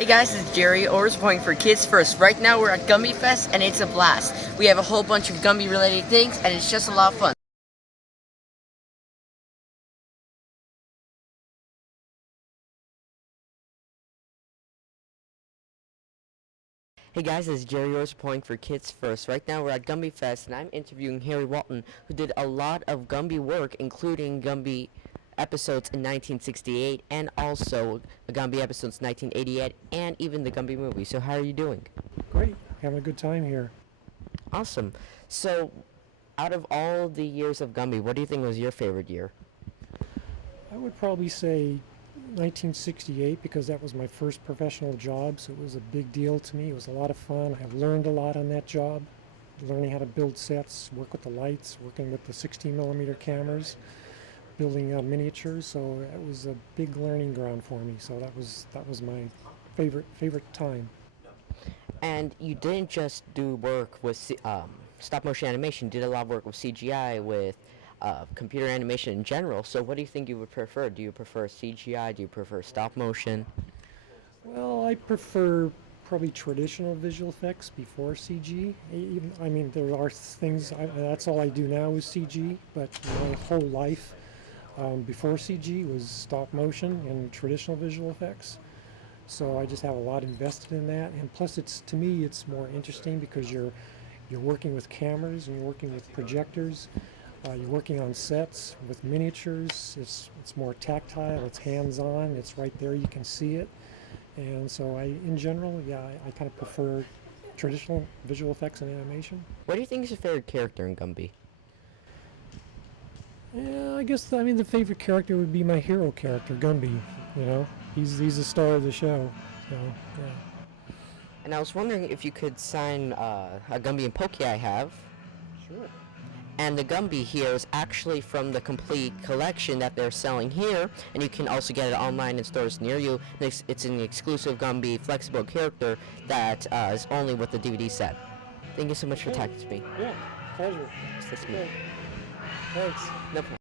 Hey guys, it's Gerry, always reporting for Kids First. Right now we're at Gumby Fest and it's a blast. We have a whole bunch of Gumby related things and it's just a lot of fun. Hey guys, it's Gerry, always reporting for Kids First. Right now we're at Gumby Fest and I'm interviewing Harry Walton, who did a lot of Gumby work, including Gumby episodes in 1968 and also the Gumby episodes 1988 and even the Gumby movie. So how are you doing? Great, having a good time here. Awesome. So, out of all the years of Gumby, what do you think was your favorite year? I would probably say 1968 because that was my first professional job, so it was a big deal to me. It was a lot of fun. I learned a lot on that job, learning how to build sets, work with the lights, working with the 16 millimeter cameras, building miniatures. So it was a big learning ground for me. So that was my favorite time. And you didn't just do work with stop motion animation, you did a lot of work with CGI, with computer animation in general. So, what do you think you would prefer? Do you prefer CGI? Do you prefer stop motion? Well, I prefer probably traditional visual effects before CG. Even, I mean, there are things, that's all I do now is CG, but my whole life before CG was stop motion and traditional visual effects. So I just have a lot invested in that. And plus, to me, it's more interesting because you're working with cameras and you're working with projectors. You're working on sets with miniatures. It's more tactile. It's hands-on. It's right there. You can see it. And so in general, yeah, I kind of prefer traditional visual effects and animation. What do you think is your favorite character in Gumby? Yeah, I mean the favorite character would be my hero character, Gumby. You know, he's the star of the show. So yeah. And I was wondering if you could sign a Gumby and Pokey I have. Sure. And the Gumby here is actually from the complete collection that they're selling here, and you can also get it online in stores near you. It's an exclusive Gumby flexible character that is only with the DVD set. Thank you so much for talking to me. Yeah, pleasure. It's nice to meet Okay, thanks. you. No problem.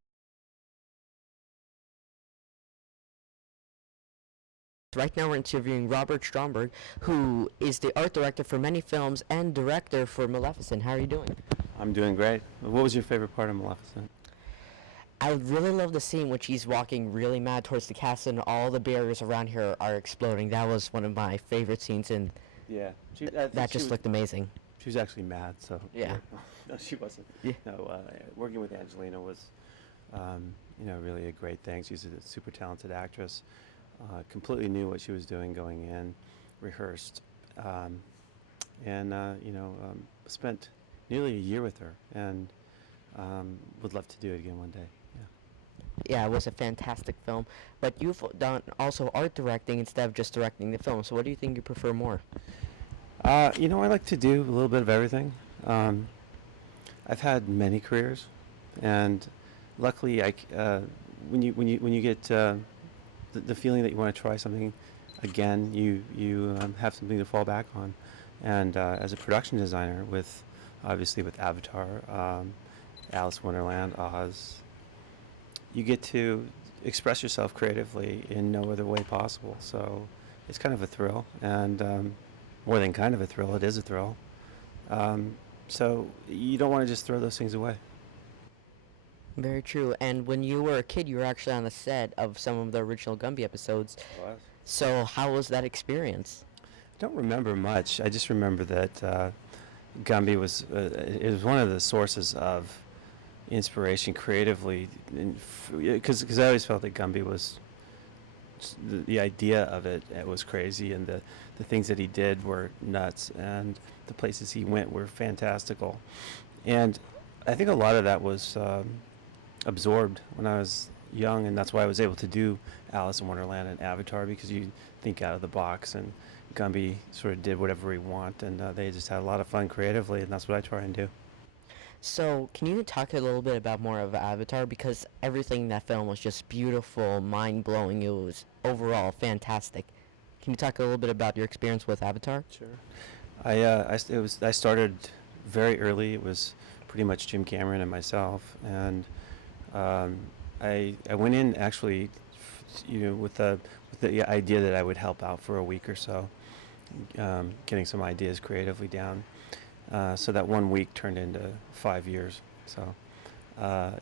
Right now we're interviewing Robert Stromberg, who is the art director for many films and director for Maleficent. How are you doing? I'm doing great. What was your favorite part of Maleficent? I really love the scene when she's walking really mad towards the castle and all the barriers around here are exploding. That was one of my favorite scenes, and Yeah, that just looked amazing. she was actually mad. So Yeah. no, she wasn't. Yeah. No, working with Angelina was, really a great thing. She's a super talented actress. Completely knew what she was doing going in, rehearsed, and spent nearly a year with her, and would love to do it again one day. Yeah, it was a fantastic film. But you've done also art directing instead of just directing the film. So what do you think you prefer more? I like to do a little bit of everything. I've had many careers, and luckily, when you get the feeling that you want to try something again, you have something to fall back on. And as a production designer, obviously with Avatar, Alice in Wonderland, Oz, you get to express yourself creatively in no other way possible. So it's kind of a thrill, and more than kind of a thrill, it is a thrill. So you don't want to just throw those things away. Very true. And when you were a kid, you were actually on the set of some of the original Gumby episodes. Was. So how was that experience? I don't remember much. I just remember that Gumby was it was one of the sources of inspiration creatively, because I always felt that Gumby was the idea of it was crazy, and the things that he did were nuts, and the places he went were fantastical, and I think a lot of that was absorbed when I was young, and that's why I was able to do Alice in Wonderland and Avatar, because you think out of the box, and Gumby sort of did whatever he want, and they just had a lot of fun creatively, and that's what I try and do. So, can you talk a little bit about more of Avatar? Because everything in that film was just beautiful, mind-blowing. It was overall fantastic. Can you talk a little bit about your experience with Avatar? Sure. I started very early. It was pretty much Jim Cameron and myself, and I went in actually with the idea that I would help out for a week or so, getting some ideas creatively down. So that 1 week turned into 5 years. So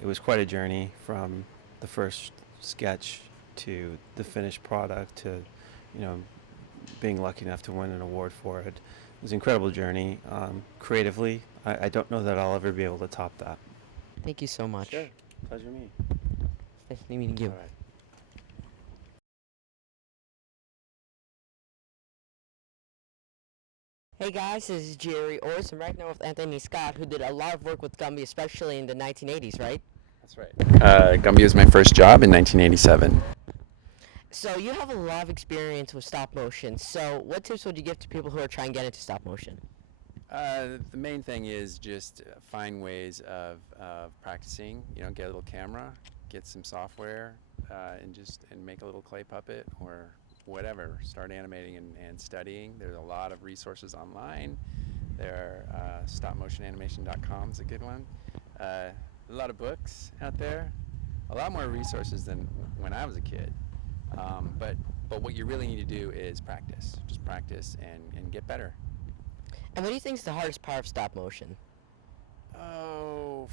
it was quite a journey from the first sketch to the finished product to, you know, being lucky enough to win an award for it. It was an incredible journey. Creatively, I don't know that I'll ever be able to top that. Thank you so much. Sure. Pleasure me. Nice meeting you. All right. Hey guys, this is Gerry and right now with Anthony Scott, who did a lot of work with Gumby, especially in the 1980s, right? That's right. Gumby was my first job in 1987. So you have a lot of experience with stop motion. So what tips would you give to people who are trying to get into stop motion? The main thing is just find ways of practicing. You know, get a little camera, get some software, and make a little clay puppet or whatever. Start animating and studying. There's a lot of resources online. There, stopmotionanimation.com is a good one. A lot of books out there. A lot more resources than when I was a kid. But what you really need to do is practice. Just practice and get better. And what do you think is the hardest part of stop motion? Oh,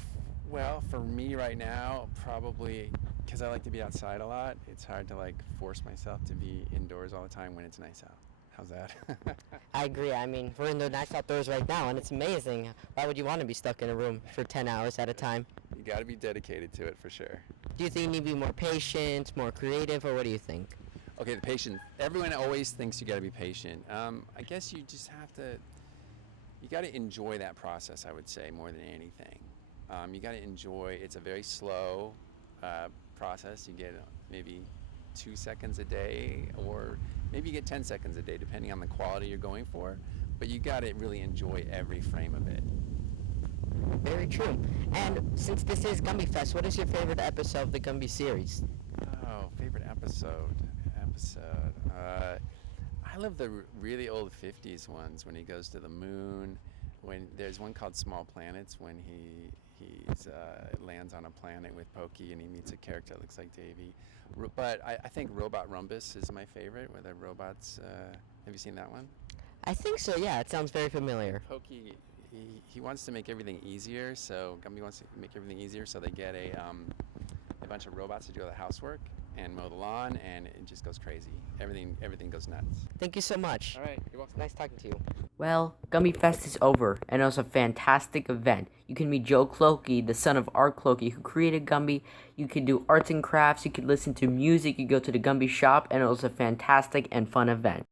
well, for me right now, probably because I like to be outside a lot, it's hard to like force myself to be indoors all the time when it's nice out. How's that? I agree. I mean, we're in the nice outdoors right now, and it's amazing. Why would you want to be stuck in a room for 10 hours at a time? You got to be dedicated to it for sure. Do you think you need to be more patient, more creative, or what do you think? Okay, the patience. Everyone always thinks you got to be patient. I guess you just have to. You got to enjoy that process, I would say, more than anything. You got to enjoy. It's a very slow process. You get maybe 2 seconds a day, or maybe you get 10 seconds a day, depending on the quality you're going for. But you got to really enjoy every frame of it. Very true. And since this is Gumby Fest, what is your favorite episode of the Gumby series? Oh, favorite episode. I love the really old 50s ones when he goes to the moon. When there's one called Small Planets when he lands on a planet with Pokey and he meets a character that looks like Davy. But I think Robot Rumpus is my favorite, where the robots. Have you seen that one? I think so, yeah. It sounds very familiar. Pokey, he wants to make everything easier, so Gumby wants to make everything easier, so they get a bunch of robots to do all the housework and mow the lawn, and it just goes crazy. Everything goes nuts. Thank you so much. All right, you're welcome. Nice talking to you. Well, Gumby Fest is over, and it was a fantastic event. You can meet Joe Clokey, the son of Art Clokey, who created Gumby. You could do arts and crafts, you could listen to music, you could go to the Gumby shop, and it was a fantastic and fun event.